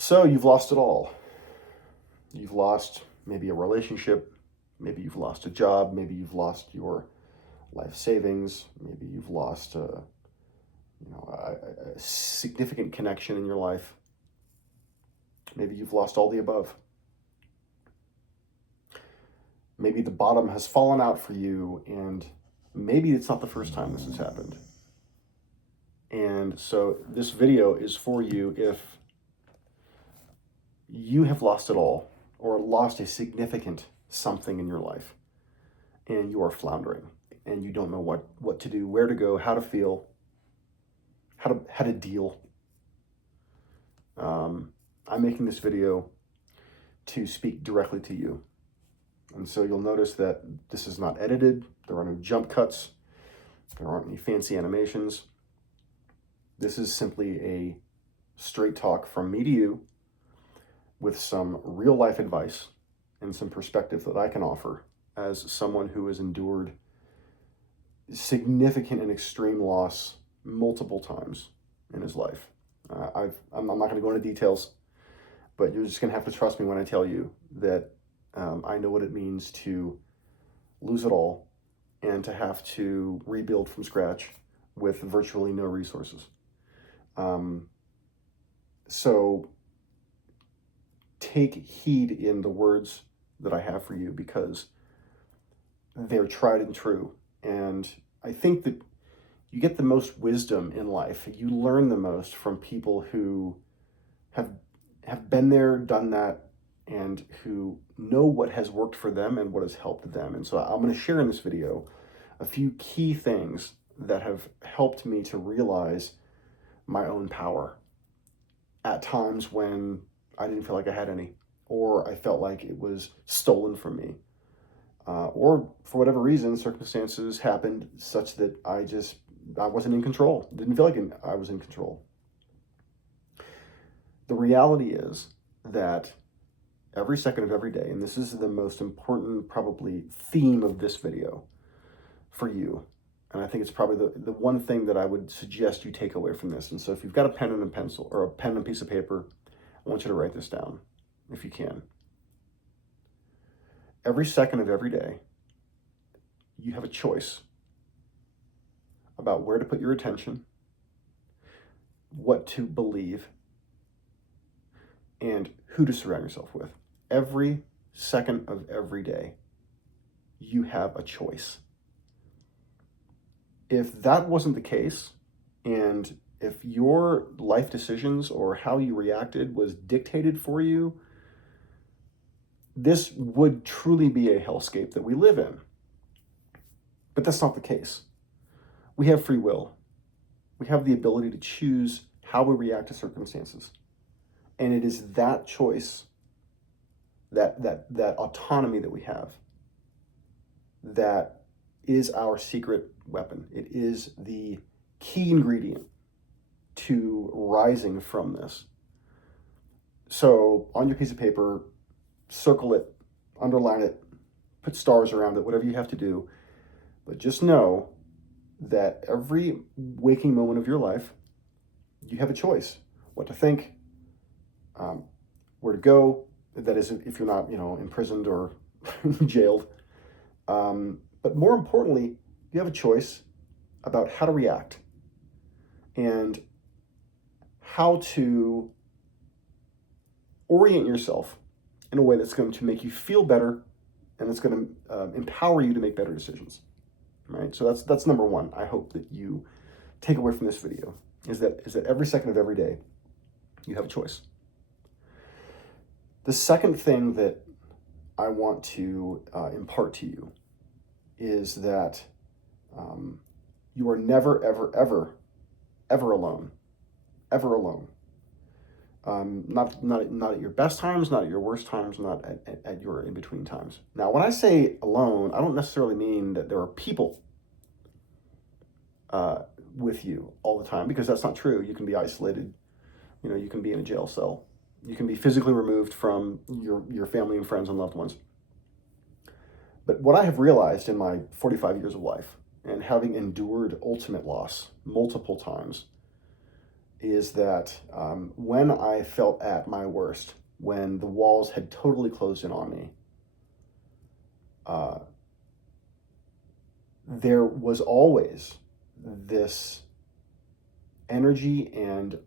So you've lost it all. You've lost maybe a relationship, maybe you've lost a job, maybe you've lost your life savings, maybe you've lost a significant connection in your life. Maybe you've lost all the above. Maybe the bottom has fallen out for you, and maybe it's not the first time this has happened. And so this video is for you if you have lost it all or lost a significant something in your life and you are floundering and you don't know what to do, where to go, how to feel, how to deal. I'm making this video to speak directly to you. And so you'll notice that this is not edited. There are no jump cuts. There aren't any fancy animations. This is simply a straight talk from me to you with some real life advice and some perspective that I can offer as someone who has endured significant and extreme loss multiple times in his life. I'm not going to go into details, but you're just going to have to trust me when I tell you that I know what it means to lose it all and to have to rebuild from scratch with virtually no resources. So take heed in the words that I have for you because they're tried and true. And I think that you get the most wisdom in life. You learn the most from people who have been there, done that, and who know what has worked for them and what has helped them. And so I'm going to share in this video a few key things that have helped me to realize my own power at times when I didn't feel like I had any, or I felt like it was stolen from me, or for whatever reason, circumstances happened such that I wasn't in control. Didn't feel like I was in control. The reality is that every second of every day, and this is the most important probably theme of this video for you, and I think it's probably the one thing that I would suggest you take away from this. And so if you've got a pen and a pencil or a pen and a piece of paper, I want you to write this down if you can. Every second of every day, you have a choice about where to put your attention, what to believe, and who to surround yourself with. Every second of every day, you have a choice. If that wasn't the case, and if your life decisions or how you reacted was dictated for you, this would truly be a hellscape that we live in. But that's not the case. We have free will. We have the ability to choose how we react to circumstances. And it is that choice, that autonomy that we have, that is our secret weapon. It is the key ingredient to rising from this. So on your piece of paper, circle it, underline it, put stars around it, whatever you have to do. But just know that every waking moment of your life, you have a choice. What to think, where to go. That is, if you're not, imprisoned or jailed. But more importantly, you have a choice about how to react and how to orient yourself in a way that's going to make you feel better and it's going to empower you to make better decisions. Right? So that's number one. I hope that you take away from this video is that every second of every day, you have a choice. The second thing that I want to impart to you is that you are never, ever, ever, ever alone. Ever alone. Not at your best times, not at your worst times, not at your in-between times. Now, when I say alone, I don't necessarily mean that there are people with you all the time, because that's not true. You can be isolated. You can be in a jail cell. You can be physically removed from your family and friends and loved ones. But what I have realized in my 45 years of life, and having endured ultimate loss multiple times, is that when I felt at my worst, when the walls had totally closed in on me, uh, there was always this energy and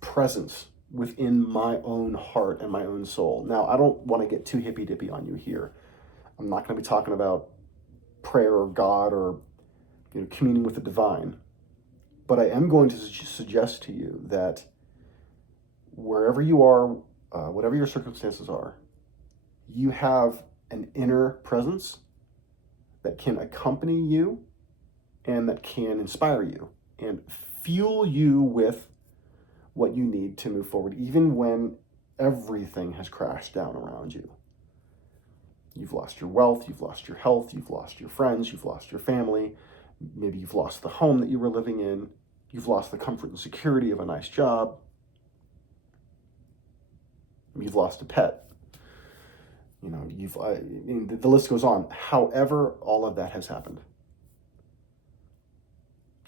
presence within my own heart and my own soul. Now, I don't want to get too hippy dippy on you here. I'm not going to be talking about prayer or God or communing with the divine, but I am going to suggest to you that wherever you are, whatever your circumstances are, you have an inner presence that can accompany you and that can inspire you and fuel you with what you need to move forward, even when everything has crashed down around you. You've lost your wealth, you've lost your health, you've lost your friends, you've lost your family, maybe you've lost the home that you were living in, you've lost the comfort and security of a nice job, you've lost a pet. The list goes on. However, all of that has happened,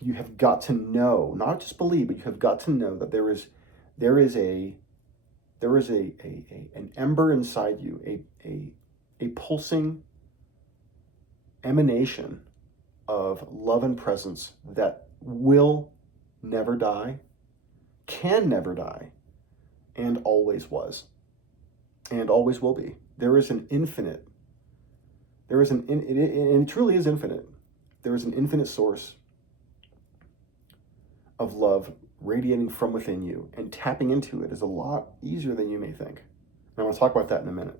you have got to know, not just believe, but you have got to know that there is an ember inside you, a pulsing emanation of love and presence that will never die, can never die, and always was, and always will be. There is an infinite, and it truly is infinite. There is an infinite source of love radiating from within you, and tapping into it is a lot easier than you may think. And I want to talk about that in a minute.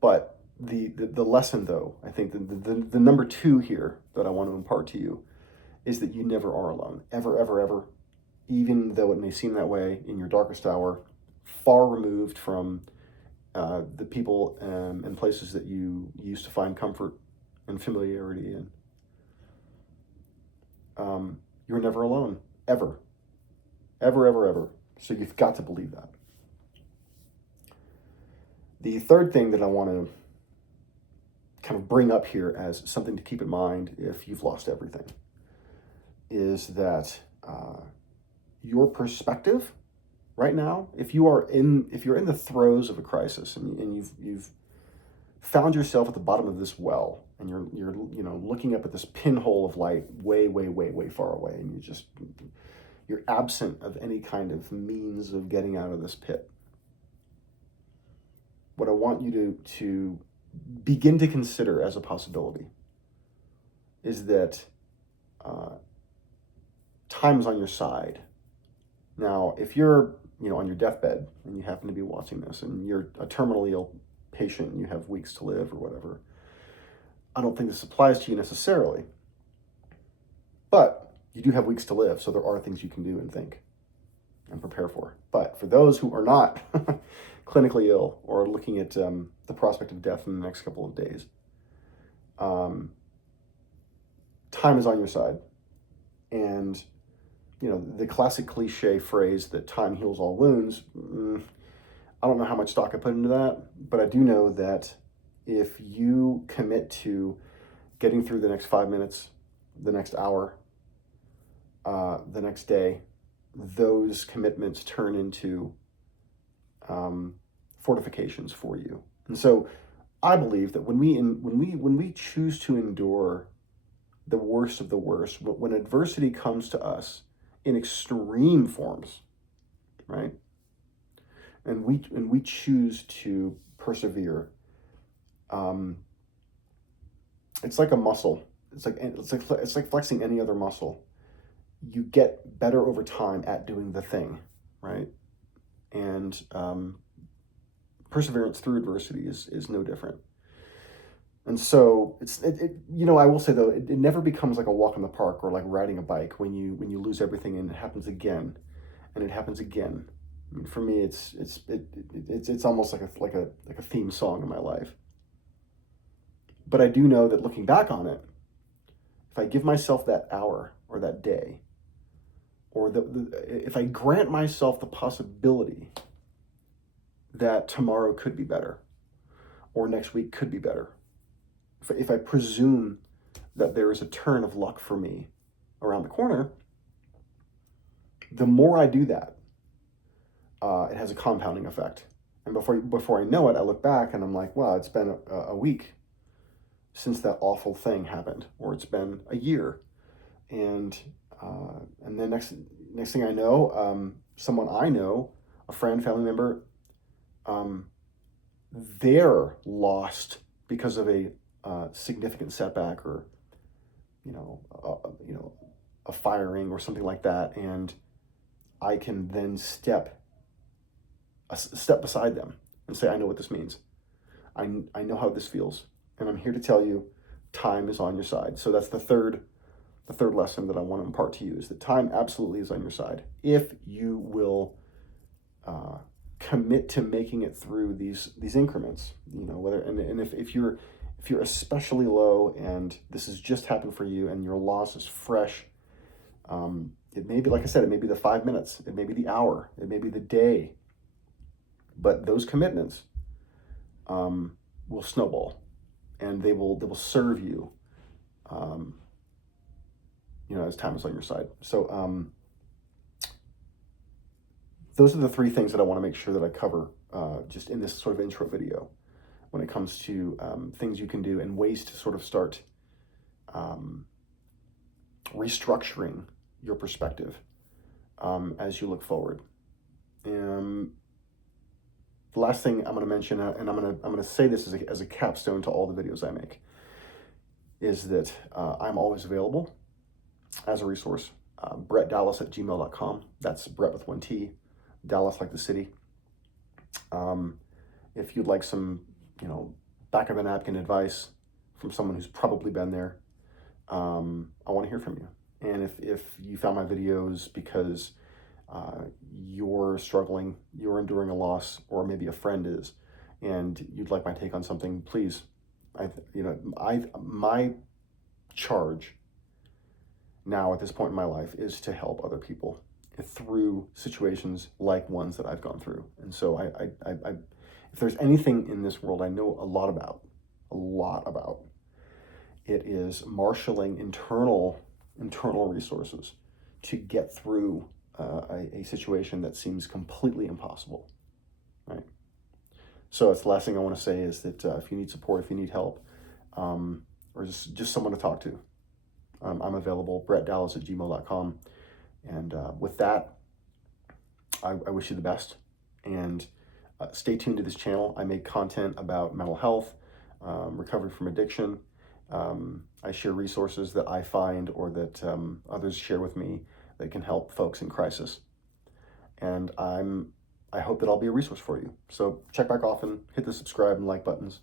But the lesson, though, I think the number two here that I want to impart to you is that you never are alone, ever, ever, ever, even though it may seem that way in your darkest hour, far removed from the people and places that you used to find comfort and familiarity in. You're never alone, ever, ever, ever, ever. So you've got to believe that. The third thing that I want to kind of bring up here as something to keep in mind if you've lost everything is that your perspective right now, if you're in the throes of a crisis and you've found yourself at the bottom of this well, and you're looking up at this pinhole of light way, way, way, way far away, and you're absent of any kind of means of getting out of this pit. What I want you to begin to consider as a possibility is that time is on your side. Now, if you're on your deathbed and you happen to be watching this and you're a terminally ill patient and you have weeks to live or whatever, I don't think this applies to you necessarily. But you do have weeks to live, so there are things you can do and think and prepare for. But for those who are not clinically ill or looking at the prospect of death in the next couple of days, time is on your side. And the classic cliche phrase that time heals all wounds, I don't know how much stock I put into that, but I do know that if you commit to getting through the next 5 minutes, the next hour, the next day, those commitments turn into fortifications for you. And so I believe that when we choose to endure the worst of the worst, when adversity comes to us in extreme forms, right? And we choose to persevere. It's like a muscle. It's like flexing any other muscle. You get better over time at doing the thing, right? And perseverance through adversity is no different. And so I will say though, it never becomes like a walk in the park or like riding a bike when you lose everything and it happens again, and it happens again. I mean, for me, it's almost like a theme song in my life. But I do know that looking back on it, if I give myself that hour or that day, or if I grant myself the possibility that tomorrow could be better, or next week could be better, if I presume that there is a turn of luck for me around the corner, the more I do that, it has a compounding effect. And before I know it, I look back and I'm like, wow, it's been a week since that awful thing happened, or it's been a year. And then next thing I know, someone I know, a friend, family member, they're lost because of a significant setback, or a firing or something like that, and I can then step beside them and say, I know what this means. I know how this feels, and I'm here to tell you, time is on your side. So that's the third lesson that I want to impart to you, is that time absolutely is on your side if you will commit to making it through these increments. Whether and if you're especially low and this has just happened for you and your loss is fresh, it may be, like I said, it may be the 5 minutes, it may be the hour, it may be the day, but those commitments will snowball, and they will serve you, as time is on your side. So those are the three things that I want to make sure that I cover just in this sort of intro video, when it comes to things you can do and ways to sort of start restructuring your perspective as you look forward. The last thing I'm going to mention, and I'm going to say this as a capstone to all the videos I make, is that I'm always available as a resource. bretdallas@gmail.com. That's Brett with one T, Dallas like the city. If you'd like some, back of a napkin advice from someone who's probably been there, I want to hear from you. And if you found my videos because you're struggling, you're enduring a loss, or maybe a friend is, and you'd like my take on something, please. My charge now at this point in my life is to help other people through situations like ones that I've gone through. And so I if there's anything in this world I know a lot about, it is marshaling internal resources to get through a situation that seems completely impossible, right? So it's the last thing I want to say is that if you need support, if you need help, or just someone to talk to, I'm available, bretdallas@gmail.com. And with that, I wish you the best. And stay tuned to this channel. I make content about mental health, recovery from addiction. I share resources that I find or that others share with me that can help folks in crisis. And I hope that I'll be a resource for you. So check back often, hit the subscribe and like buttons,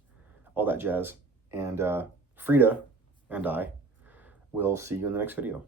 all that jazz. And Frida and I will see you in the next video.